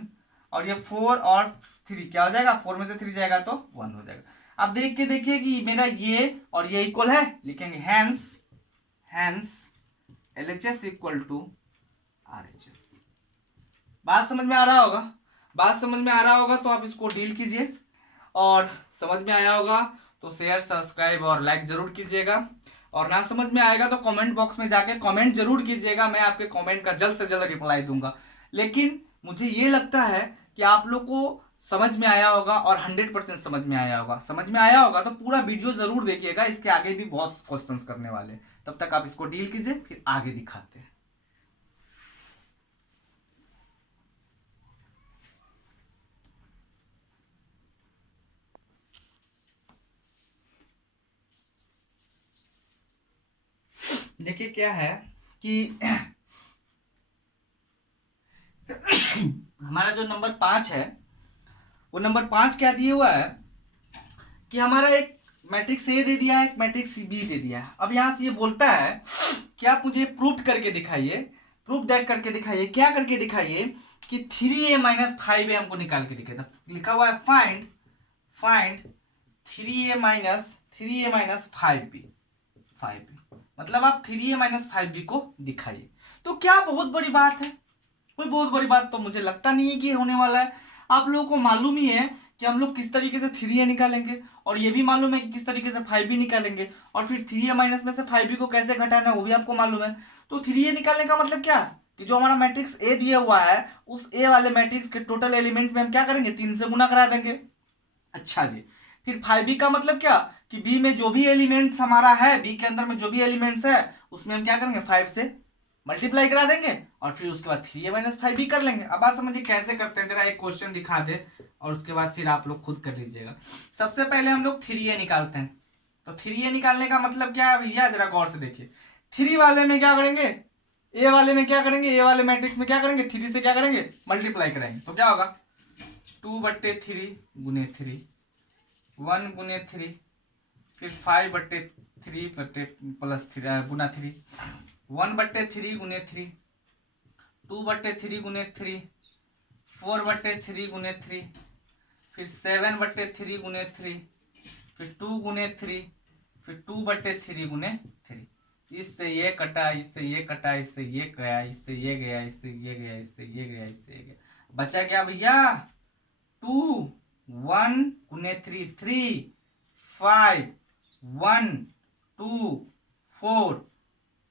और ये 4 और 3 क्या हो जाएगा, 4 में से 3 जाएगा तो 1 हो जाएगा। अब देख के देखिए कि मेरा ये और ये इक्वल है, लिखेंगे hence LHS equal to RHS। बात समझ में आ रहा होगा, बात समझ में आ रहा होगा तो आप इसको डील कीजिए, और समझ में आया होगा तो शेयर सब्सक्राइब और लाइक जरूर कीजिएगा, और ना समझ में आएगा तो कमेंट बॉक्स में जाके कमेंट जरूर कीजिएगा। मैं आपके कमेंट का जल्द से जल्द रिप्लाई दूंगा। लेकिन मुझे ये लगता है कि आप लोग को समझ में आया होगा और 100% समझ में आया होगा। समझ में आया होगा तो पूरा वीडियो जरूर देखिएगा, इसके आगे भी बहुत क्वेश्चंस करने वाले हैं। तब तक आप इसको डील कीजिए, फिर आगे दिखाते हैं। देखिए क्या है कि हमारा जो नंबर 5 है वो नंबर 5 क्या दिया हुआ है कि हमारा एक मैट्रिक्स ए दे दिया है, एक मैट्रिक्स बी दे दिया है। अब यहां से ये बोलता है कि आप मुझे प्रूफ करके दिखाइए, प्रूफ दैट करके दिखाइए। क्या करके दिखाइए कि 3a माइनस 5a हमको निकाल के दिखाइए। लिखा हुआ है फाइंड 3a माइनस 5b, मतलब आप 3a माइनस 5b को दिखाइए। तो क्या बहुत बड़ी बात है, कोई बहुत बड़ी बात तो मुझे लगता नहीं है कि होने वाला है। आप लोगों को मालूम ही है कि हम लोग किस तरीके से 3a निकालेंगे, और ये भी मालूम है कि किस तरीके से 5b निकालेंगे, और फिर 3a माइनस में से 5b को कैसे घटाना है वो भी आपको मालूम है। तो 3a निकालने का मतलब क्या कि जो हमारा मैट्रिक्स ए दिया हुआ है उस ए वाले मैट्रिक्स के टोटल एलिमेंट में हम क्या करेंगे, 3 से गुना करा देंगे। अच्छा जी, फिर 5b का मतलब क्या कि b में जो भी एलिमेंट्स हमारा है, b के अंदर में जो भी एलिमेंट्स है उसमें हम क्या करेंगे 5 से मल्टीप्लाई करा देंगे, और फिर उसके बाद 3a माइनस 5b कर लेंगे। अब आप समझिए कैसे करते हैं, जरा एक क्वेश्चन दिखा दे और उसके बाद फिर आप लोग खुद कर लीजिएगा। सबसे पहले हम लोग 3a निकालते हैं। तो 3a निकालने का मतलब क्या है भैया, जरा गौर से देखिए। 3 वाले में क्या करेंगे, ए वाले में क्या करेंगे, ए वाले मैट्रिक्स में क्या करेंगे 3 से क्या करेंगे मल्टीप्लाई करेंगे। तो क्या होगा 2/3 गुने 3, 1 गुने 3, फिर 5/3 प्लस 3 गुना 3, 1/3 गुने 3, 2/3 गुने 3, 4/3 गुने 3, फिर 7/3 गुने 3, फिर 2 गुने 3, फिर 2/3 गुने 3। इससे ये कटा, इससे ये कटा, इससे ये गया, इससे ये गया, इससे ये गया, इससे ये गया, इससे ये गया, बचा क्या भैया 2, 1 गुने 3 3, 5 1 2 4,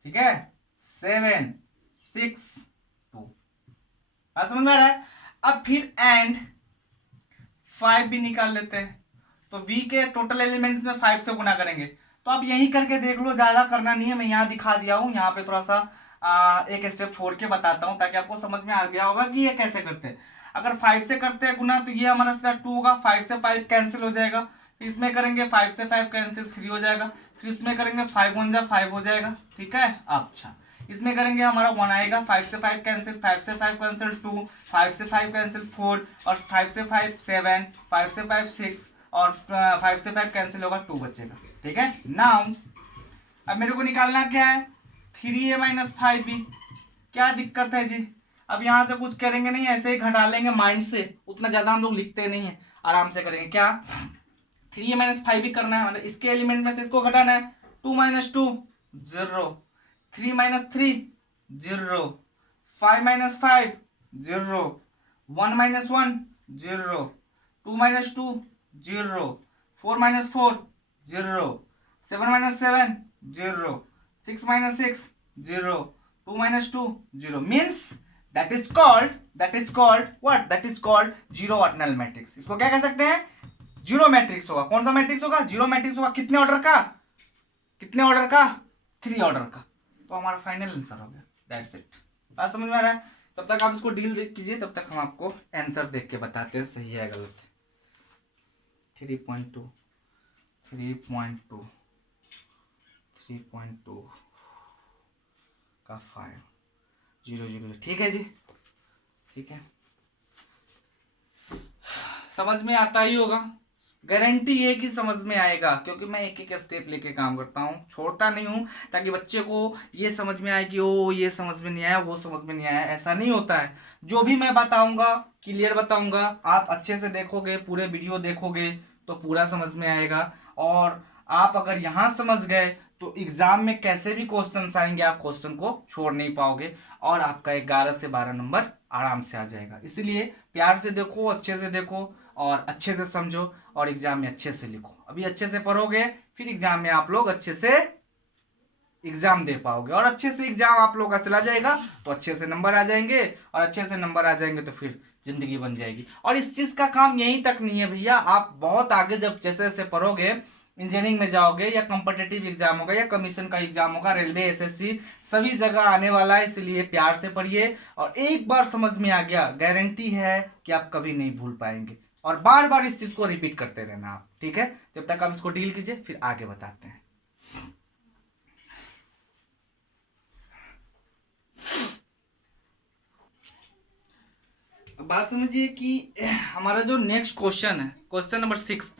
ठीक है 7 6 2। बात समझ में आ रहा है। अब फिर एंड 5 भी निकाल लेते हैं। तो v के टोटल एलिमेंट में 5 से गुना करेंगे। तो आप यही करके देख लो, ज्यादा करना नहीं है, मैं यहाँ दिखा दिया हूँ। यहाँ पे थोड़ा सा एक स्टेप छोड़ के बताता हूँ ताकि आपको समझ में आ गया होगा कि ये कैसे करते हैं। अगर 5 से करते हैं गुना तो ये हमारा सीधा 2 होगा, 5 से 5 कैंसिल हो जाएगा, इसमें करेंगे 5 से 5 कैंसिल 3 हो जाएगा, फिर इसमें करेंगे 5 1 जा 5 हो जाएगा, ठीक है। अच्छा इसमें करेंगे हमारा 1 आएगा, 5 से 5 कैंसिल, 5 से 5 कैंसिल 2, 5 से 5 कैंसिल 4, और 5 से 5 7, 5 से 5 6, और 5 से 5 कैंसिल होगा 2 बचेगा, ठीक है। नाउ अब मेरे को निकालना क्या है 3a माइनस 5b। क्या दिक्कत है जी, अब यहाँ से कुछ करेंगे नहीं, ऐसे ही घटा लेंगे माइंड से, उतना ज्यादा हम लोग लिखते नहीं है, आराम से करेंगे। क्या 3 - 5 भी करना है, मतलब इसके एलिमेंट में से इसको घटाना है। 2 - 2 0, 3 - 3 0, 5 - 5 0, 1 - 1 0, 2 - 2 0, 4 - 4 0, 7 - 7 0, 6 - 6 0, 2 - 2 0, means that is called what? That is called zero ordinal matrix. इसको क्या कह सकते हैं? जीरो मैट्रिक्स होगा। कौन सा मैट्रिक्स होगा? जीरो मैट्रिक्स होगा। कितने ऑर्डर का? कितने ऑर्डर का? 3 ऑर्डर का। तो हमारा फाइनल आंसर हो गया। That's it. बात समझ में आ रहा है? तब तक आप इसको डील कीजिए, तब तक हम आपको आंसर देख के बताते हैं सही है गलत है। 3.2 3.2 3.2 का 5 0 0, ठीक है जी, ठीक है। समझ में आता ही होगा, गारंटी है कि समझ में आएगा, क्योंकि मैं एक एक स्टेप लेके काम करता हूँ, छोड़ता नहीं हूँ, ताकि बच्चे को ये समझ में आए कि ओ ये समझ में नहीं आया, वो समझ में नहीं आया। ऐसा नहीं होता है। जो भी मैं बताऊंगा क्लियर बताऊंगा, आप अच्छे से देखोगे, पूरे वीडियो देखोगे तो पूरा समझ में आएगा। और आप अगर यहाँ समझ गए तो एग्जाम में कैसे भी क्वेश्चन आएंगे आप क्वेश्चन को छोड़ नहीं पाओगे, और आपका 11 से 12 नंबर आराम से आ जाएगा। इसलिए प्यार से देखो, अच्छे से देखो, और अच्छे से समझो, और एग्जाम में अच्छे से लिखो। अभी अच्छे से पढ़ोगे, फिर एग्जाम में आप लोग अच्छे से एग्जाम दे पाओगे, और अच्छे से एग्जाम आप लोग का चला जाएगा तो अच्छे से नंबर आ जाएंगे, और अच्छे से नंबर आ जाएंगे तो फिर जिंदगी बन जाएगी। और इस चीज का काम यहीं तक नहीं है भैया, आप बहुत आगे जब जैसे जैसे पढ़ोगे, इंजीनियरिंग में जाओगे, या कॉम्पिटिटिव एग्जाम होगा, या कमीशन का एग्जाम होगा, रेलवे, एसएससी, सभी जगह आने वाला है। इसलिए प्यार से पढ़िए, और एक बार समझ में आ गया, गारंटी है कि आप कभी नहीं भूल पाएंगे। और बार बार इस चीज को रिपीट करते रहना आप, ठीक है। जब तक आप इसको डील कीजिए, फिर आगे बताते हैं। बात समझिए कि हमारा जो नेक्स्ट क्वेश्चन है, क्वेश्चन नंबर 6,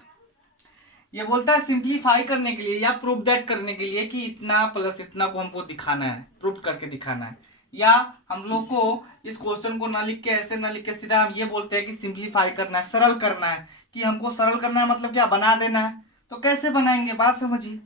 ये बोलता है सिंप्लीफाई करने के लिए या प्रूफ दैट करने के लिए कि इतना प्लस इतना को हमको दिखाना है, प्रूफ करके दिखाना है। या हम लोग को इस क्वेश्चन को ना लिख के, ऐसे ना लिख के, सीधा हम ये बोलते हैं कि सिंप्लीफाई करना है, सरल करना है। कि हमको सरल करना है मतलब क्या? बना देना है। तो कैसे बनाएंगे? बात समझिए।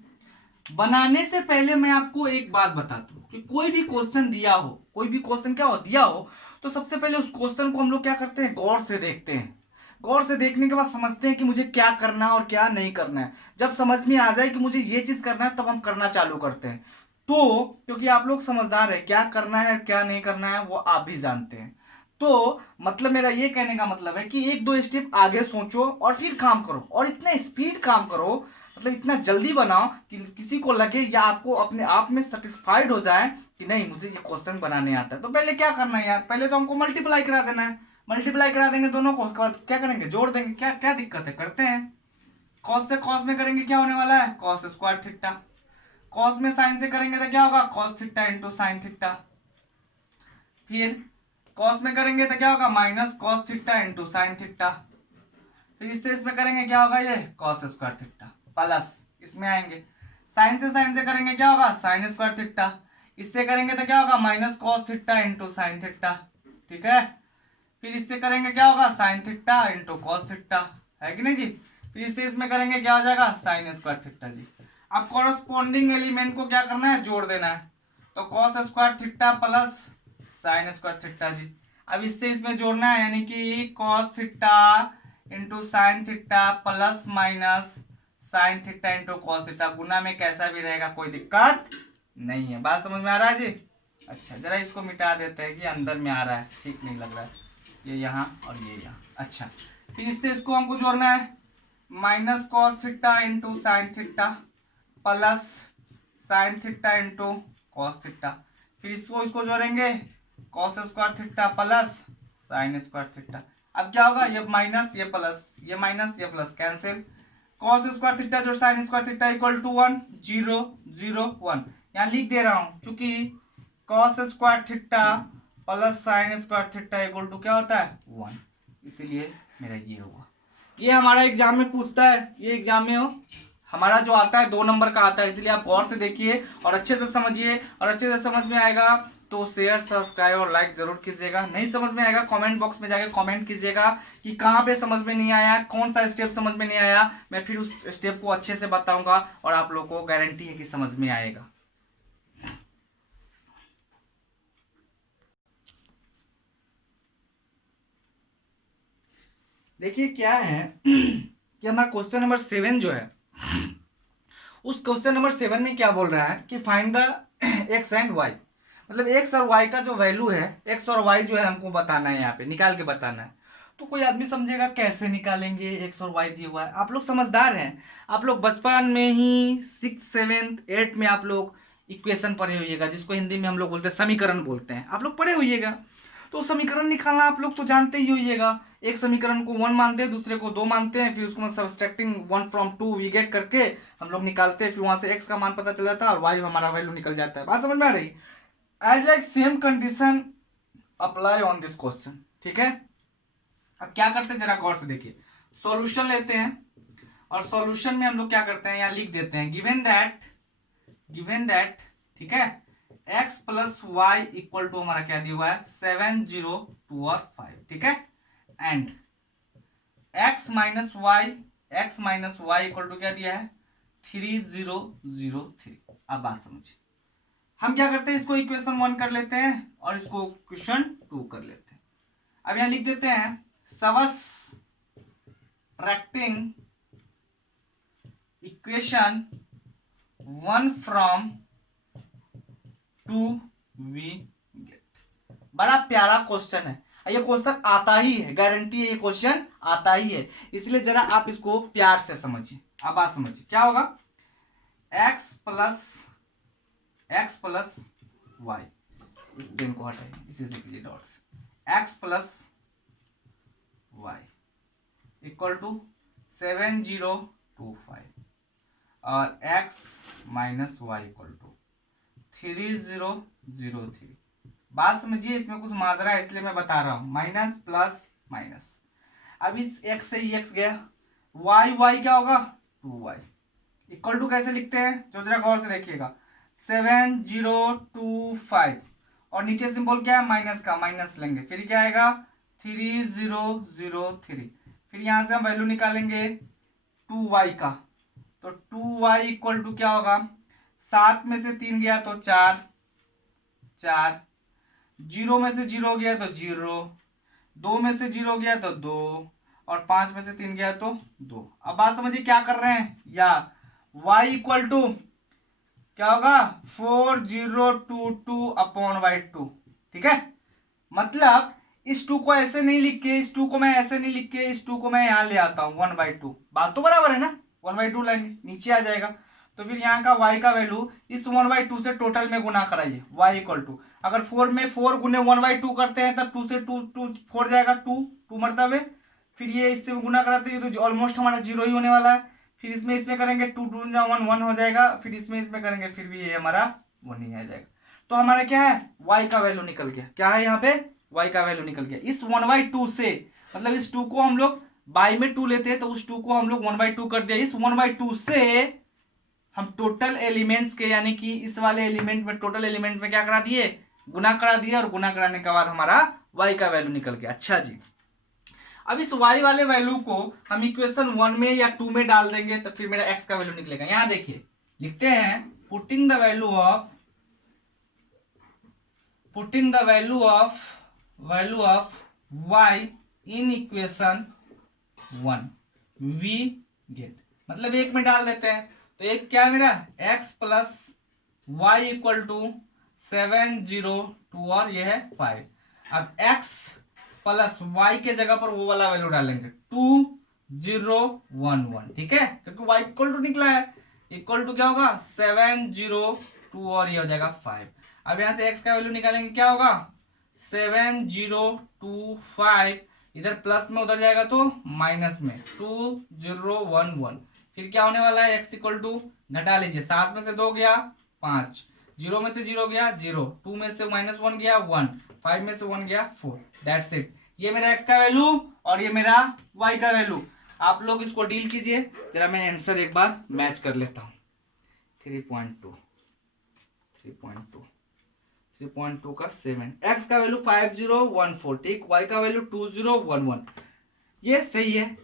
बनाने से पहले मैं आपको एक बात बता दूं कि कोई भी क्वेश्चन दिया हो, कोई भी क्वेश्चन क्या हो दिया हो, तो सबसे पहले उस क्वेश्चन को हम लोग क्या करते हैं? गौर से देखते हैं। गौर से देखने के बाद समझते हैं कि मुझे क्या करना है और क्या नहीं करना है। जब समझ में आ जाए कि मुझे ये चीज करना है, तब हम करना चालू करते हैं। तो क्योंकि आप लोग समझदार है, क्या करना है क्या नहीं करना है वो आप भी जानते हैं। तो मतलब मेरा ये कहने का मतलब है कि एक दो स्टेप आगे सोचो और फिर काम करो, और इतना स्पीड काम करो, मतलब इतना जल्दी बनाओ कि किसी को लगे या आपको अपने आप में सेटिस्फाइड हो जाए कि नहीं मुझे ये क्वेश्चन बनाने आता है। तो पहले क्या करना है यार? पहले तो हमको मल्टीप्लाई करा देना है। मल्टीप्लाई करा देंगे दोनों को, उसके बाद क्या करेंगे? जोड़ देंगे। क्या क्या दिक्कत है? करते हैं। कॉस से कॉस में करेंगे, क्या होने वाला है? Cos square theta. कॉस में साइन से करेंगे तो क्या होगा? Cos theta into sine theta. फिर कॉस में करेंगे तो क्या होगा? Minus cos theta into sine theta. फिर इससे इसमें करेंगे क्या होगा? ये कॉस स्क्वायर थीटा प्लस इसमें आएंगे। साइन से करेंगे क्या होगा? Sign square theta. इससे करेंगे तो क्या होगा? Minus cos theta into sine theta. ठीक है। फिर इससे करेंगे क्या होगा? Sign theta into cos theta, है कि नहीं जी? फिर इससे इसमें करेंगे क्या हो जाएगा? साइन स्क्वायर थीटा जी। अब कॉरस्पॉन्डिंग एलिमेंट को क्या करना है? जोड़ देना है। तो cos square theta plus sine square theta जी। अब इससे इसमें जोड़ना है, यानी कि cos theta into sine theta plus minus sine theta into cos theta. गुना में कैसा भी रहेगा, कोई दिक्कत नहीं है। बात समझ में आ रहा है जी? अच्छा, जरा इसको मिटा देते हैं कि अंदर में आ रहा है, ठीक नहीं लग रहा है। ये यहाँ और ये यहाँ। अच्छा, फिर इससे इसको हमको जोड़ना है, minus cos theta into sine theta plus sign theta into cos theta. फिर इसको जोड़ेंगे, cos square theta plus sine square theta. अब क्या होगा? ये माइनस ये प्लस, ये माइनस ये plus cancel. Cos square theta जो sine square theta equal to 1 0 0 1। यहाँ लिख दे रहा हूँ क्योंकि cos square theta plus sine square theta equal to क्या होता है? 1। इसीलिए मेरा ये होगा। ये हमारा एग्जाम में पूछता है, ये एग्जाम में हो हमारा जो आता है 2 नंबर का आता है। इसलिए आप गौर से देखिए और अच्छे से समझिए, और अच्छे से समझ में आएगा तो शेयर सब्सक्राइब और लाइक जरूर कीजिएगा। नहीं समझ में आएगा कमेंट बॉक्स में जाकर कमेंट कीजिएगा कि कहाँ पे समझ में नहीं आया, कौन सा स्टेप समझ में नहीं आया। मैं फिर उस स्टेप को अच्छे से बताऊंगा और आप लोगों को गारंटी है कि समझ में आएगा। देखिए क्या है कि हमारा क्वेश्चन नंबर 7 जो है, उस क्वेश्चन नंबर 7 में क्या बोल रहा है कि find the x and y, मतलब एक्स और वाई का जो वैल्यू है, एक्स और वाई जो है हमको बताना है, यहाँ पे निकाल के बताना है। तो कोई आदमी समझेगा कैसे निकालेंगे, एक्स और वाई दिया हुआ है। आप लोग समझदार हैं, आप लोग बचपन में ही 6th 7th 8th में आप लोग इक्वेशन पढ़े होइएगा, जिसको हिंदी में हम लोग बोलते हैं समीकरण बोलते हैं, आप लोग पढ़े होइएगा। तो समीकरण निकालना आप लोग तो जानते ही होइएगा। एक समीकरण को 1 मानते हैं, दूसरे को 2 मानते हैं, फिर उसको सब्सट्रैक्टिंग 1 from 2 वी गेट करके हम लोग निकालते हैं, फिर वहां से एक्स का मान पता चल जाता है और वाई हमारा वैल्यू निकल जाता है। बात समझ में आ रही? As like same condition apply on this question, ठीक है। अब क्या करते हैं जरा गौर से देखिए, सॉल्यूशन लेते हैं और सॉल्यूशन में हम लोग क्या करते हैं, यहाँ लिख देते हैं गिवन दैट, ठीक है, x plus y equal to हमारा क्या दिया हुआ है 7 0 2 और 5, ठीक है, and x minus y equal to क्या दिया है 3 0 0 3। अब बात समझिए, हम क्या करते हैं, इसको इक्वेशन 1 कर लेते हैं और इसको इक्वेशन 2 कर लेते हैं। अब यहां लिख देते हैं subtracting equation 1 from 2 we get. बड़ा प्यारा क्वेश्चन है, ये क्वेश्चन आता ही है, गारंटी है ये क्वेश्चन आता ही है, इसलिए जरा आप इसको प्यार से समझिए। अब बात समझिए क्या होगा, x प्लस वाई, इस पेन को हटाइए, इसी से कीजिए डॉट से, x plus y equal to 7 0 2 5 और x minus y equal to 3 0 0 3। बात समझिए, इसमें कुछ मात्रा है इसलिए मैं बता रहा हूं, माइनस प्लस माइनस। अब इस x से ही x गया, y क्या होगा 2y इक्वल टू कैसे लिखते हैं जो जरा गौर से देखिएगा 7 0 2 5 और नीचे सिंबल क्या है माइनस का, माइनस लेंगे, फिर क्या आएगा 3 0 0 3। फिर यहां से हम वैल्यू निकालेंगे 2y का, तो 2y इक्वल टू क्या होगा, 7 में से 3 गया तो 4, 0 में से 0 गया तो 0, 2 में से 0 गया तो 2 और 5 में से 3 गया तो 2। अब बात समझिए क्या कर रहे हैं, या y इक्वल टू क्या होगा 4022 अपॉन बाई 2, ठीक है। मतलब इस 2 को ऐसे नहीं लिख के, इस 2 को मैं ऐसे नहीं लिख के, इस 2 को मैं यहां ले आता हूं 1/2, बात तो बराबर है ना, 1/2 लाएंगे नीचे आ जाएगा। तो फिर यहाँ का y का वैल्यू इस 1/2 से टोटल में गुना कराइए, y इक्वल टू अगर 4 में 4 गुने 1/2 करते हैं तब 2 से 2 4 जाएगा 2 मरतबे, फिर ये इससे गुना कराते हैं तो ऑलमोस्ट हमारा 0 ही होने वाला है। फिर इसमें करेंगे 2 2 1 1 हो जाएगा, फिर इसमें करेंगे फिर भी ये हमारा 1 ही आ जाएगा। तो हमारा क्या है y का वैल्यू निकल गया, क्या है यहाँ पे y का वैल्यू निकल गया। इस 1/2 से मतलब इस 2 को हम लोग बाई में 2 लेते हैं तो उस 2 को हम लोग 1/2 कर दिया, इस 1/2 से हम टोटल एलिमेंट्स के यानी कि इस वाले एलिमेंट में टोटल एलिमेंट में क्या करा दिए, गुना करा दिए और गुना कराने के बाद हमारा y का वैल्यू निकल गया। अच्छा जी, अब इस y वाले वैल्यू को हम इक्वेशन 1 में या 2 में डाल देंगे तो फिर मेरा x का वैल्यू निकलेगा। यहां देखिए लिखते हैं putting the value of y in equation 1 we get, मतलब एक में डाल देते हैं तो एक क्या है मेरा x plus y equal to 7 0 2 और ये है 5। अब x प्लस y के जगह पर वो वाला वैल्यू डालेंगे 2 0 1 1, ठीक है, क्योंकि y इक्वल टू निकला है, इक्वल टू क्या होगा 7 0 2 और ये हो जाएगा 5। अब यहां से x का वैल्यू निकालेंगे क्या होगा 7 0 2 5, इधर प्लस में उधर जाएगा तो माइनस में 2 0 1 1, फिर क्या होने वाला है x इक्वल टू घटा लीजिए, 7 में से 2 गया 5, 0 में से 0 गया 0, 2 में से -1 गया 1, 5 में से 1 गया 4, दैट्स इट। ये मेरा x का वैल्यू और ये मेरा y का वैल्यू, आप लोग इसको डील कीजिए। जरा मैं आंसर एक बार मैच कर लेता हूँ, 3.2 3.2 का 7, x का वैल्यू 5014, ठीक, y का वैल्यू 2011। ये सही है,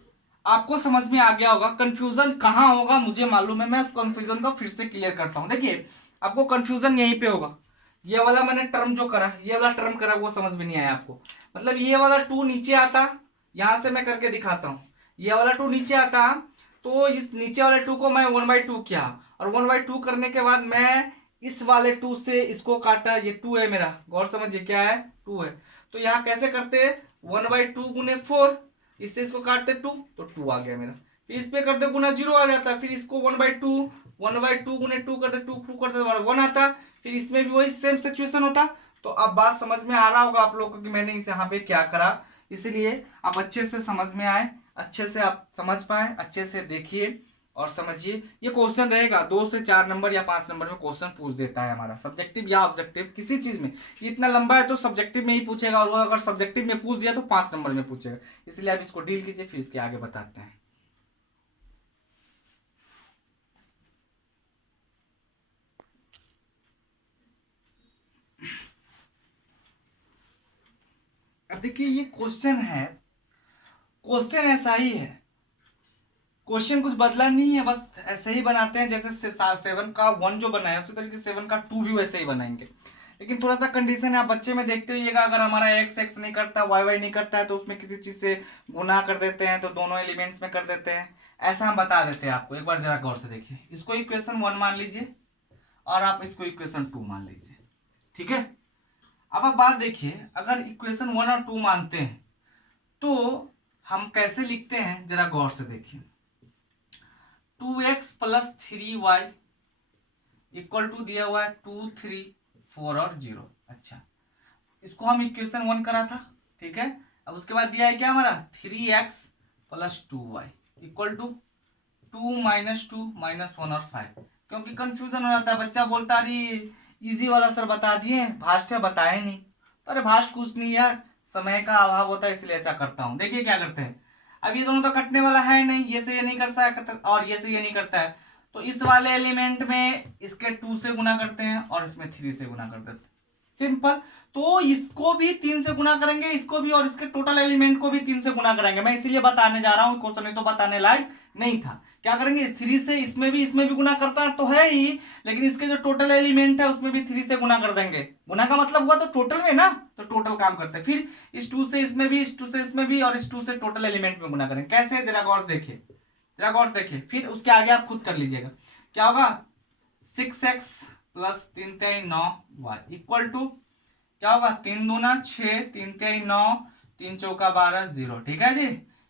आपको समझ में आ गया होगा। कंफ्यूजन कहाँ होगा मुझे मालूम है, मैं उस कंफ्यूजन को फिर से क्लियर करता हूँ। देखिए आपको कंफ्यूजन यहीं पे होगा, ये वाला मैंने टर्म जो करा, ये वाला टर्म करा वो समझ में नहीं आया आपको। मतलब ये वाला 2 नीचे आता, यहां से मैं करके दिखाता हूँ, ये वाला 2 नीचे आता, तो इस नीचे वाले 2 को मैं 1/2 किया, और 1/2 करने के बाद मैं इस वाले 2 से इसको काटा, ये 2 है मेरा, गौर समझिए क्या है, 2 है। तो यहाँ कैसे करते हैं, 1/2 गुने 4, इससे इसको काटते 2, तो 2 आ गया मेरा। फिर इस पे करते गुना 0 आ जाता है, फिर इसको 1/2 गुने 2 करते 2 करते 1 आता, फिर इसमें भी वही सेम सिचुएशन होता। तो अब बात समझ में आ रहा होगा आप लोगों को कि मैंने इस यहाँ पे क्या करा, इसलिए आप अच्छे से समझ में आए, अच्छे से आप समझ पाए, अच्छे से देखिए और समझिए। ये क्वेश्चन रहेगा 2 से 4 नंबर या 5 नंबर में क्वेश्चन पूछ देता है हमारा, सब्जेक्टिव या ऑब्जेक्टिव किसी चीज में। इतना लंबा है तो सब्जेक्टिव में ही पूछेगा, और वो अगर सब्जेक्टिव में पूछ दिया तो 5 नंबर में पूछेगा। इसलिए आप इसको डील कीजिए, फिर इसके आगे बताते हैं। अब देखिए ये क्वेश्चन है, क्वेश्चन ऐसा ही है, क्वेश्चन कुछ बदला नहीं है, बस ऐसे ही बनाते हैं जैसे 7 का 1 जो बनाया उसी तरीके से 7 का 2 भी वैसे ही बनाएंगे। लेकिन थोड़ा सा कंडीशन है, आप बच्चे में देखते होइएगा, अगर हमारा x x नहीं करता, y y नहीं करता है, तो उसमें किसी चीज से गुना कर देते हैं, तो दोनों एलिमेंट्स में कर देते हैं। ऐसा हम बता देते हैं आपको, एक बार जरा गौर से देखिए। इसको इक्वेशन 1 मान लीजिए और आप इसको इक्वेशन 2 मान लीजिए, ठीक है। अब आप बात देखिए, अगर इक्वेशन 1 और 2 मानते हैं तो हम कैसे लिखते हैं, जरा गौर से देखिए। 2x + 3y इक्वल टू दिया हुआ है 2, 3, 4 और 0। अच्छा, इसको हम इक्वेशन 1 करा था, ठीक है। अब उसके बाद दिया है क्या हमारा, 3x + 2y इक्वल टू 2 - 2 - 1 और 5। क्योंकि कंफ्यूजन हो जाता है, बच्चा बोलता अरे इजी वाला सर बता दिए, भाष्ट है बताए नहीं। तो अरे भाष्ट कुछ नहीं यार, समय का अभाव होता है इसलिए ऐसा करता हूं। देखिए क्या करते हैं, अब ये दोनों तो कटने वाला है नहीं, ये से ये नहीं करता है और ये से ये नहीं करता है, तो इस वाले एलिमेंट में इसके 2 से गुना करते हैं और इसमें 3 से गुना कर देते हैं, सिंपल। तो इसको भी 3 से गुना करेंगे, इसको भी, और इसके टोटल एलिमेंट को भी 3 से गुना करेंगे। मैं इसीलिए बताने जा रहा हूं, क्वेश्चन नहीं तो बताने लायक नहीं था। क्या करेंगे, 3 से इसमें भी गुना करता है तो है ही, लेकिन इसके जो टोटल एलिमेंट है उसमें भी 3 से गुना कर देंगे। गुना का मतलब हुआ तो टोटल में ना, तो टोटल काम करते हैं। फिर इस 2 से इसमें भी, इस 2 से इसमें भी, और इस 2 से टोटल एलिमेंट में गुना करेंगे। कैसे, जरा गौर देखिए, जरा गौर देखिए, फिर उसके आगे आप खुद कर लीजिएगा। क्या होगा, 6x + 3 × 9y इक्वल टू क्या होगा, 3 दूना 6, 3 × 9, 3 चौका 12, 0, ठीक है जी।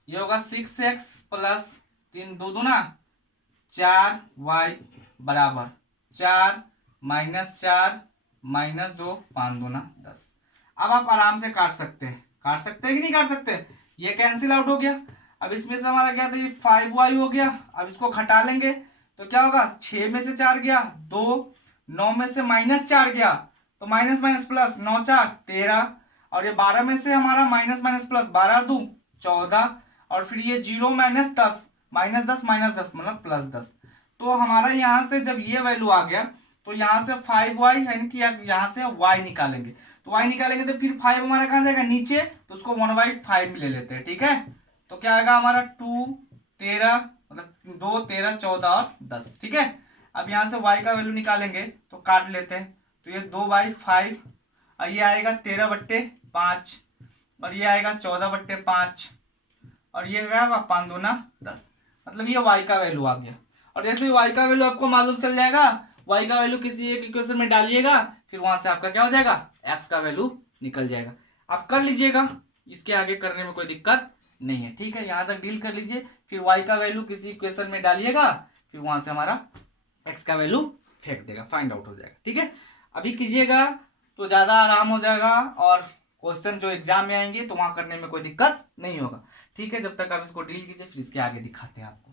ये होगा 6x + 3 2 दूना 4y बराबर 4 - 4 - 2 5 दूना 10। अब आप आराम से काट सकते हैं, काट सकते हैं कि नहीं काट सकते, ये कैंसिल आउट हो गया। अब इसमें से हमारा क्या था, ये 5y हो गया। अब इसको घटा लेंगे तो क्या होगा, 6 में से 4 गया 2, 9 में से -4 गया तो माइनस माइनस प्लस, 9 4 13, और ये 12 में से हमारा माइनस माइनस प्लस, 12 2 14, और फिर ये 0 - 10 -10 -10 मतलब +10। तो हमारा यहाँ से जब ये वैल्यू आ गया तो यहाँ से 5y यानी कि यहाँ से y निकालेंगे, तो y निकालेंगे तो फिर 5 हमारा कहाँ जाएगा, नीचे, तो उसको 1/5 में ले लेते हैं, ठीक है। तो क्या आएगा हमारा 2 13 मतलब 2 13 14 और 10, ठीक है। अब यहाँ से y का वैल्यू निकालेंगे तो काट लेते हैं, तो ये 2/5, और ये आएगा 13/5, और ये आएगा 14/5, और ये क्या होगा 5 दूना 10, मतलब ये y का वैल्यू आ गया। और जैसे y का वैल्यू आपको मालूम चल जाएगा, y का वैल्यू किसी एक इक्वेशन में डालिएगा, फिर वहां से आपका क्या हो जाएगा, x का वैल्यू निकल जाएगा। आप कर लीजिएगा, इसके आगे करने में कोई दिक्कत नहीं है, ठीक है। यहाँ तक डील कर लीजिए, फिर y का वैल्यू किसी इक्वेशन में डालिएगा, फिर वहां से हमारा x का वैल्यू फेंक देगा, फाइंड आउट हो जाएगा, ठीक है। अभी कीजिएगा तो ज्यादा आराम हो जाएगा, और क्वेश्चन जो एग्जाम में आएंगे तो वहां करने में कोई दिक्कत नहीं होगा, ठीक है। जब तक आप इसको डील कीजिए, फिर इसके आगे दिखाते हैं आपको।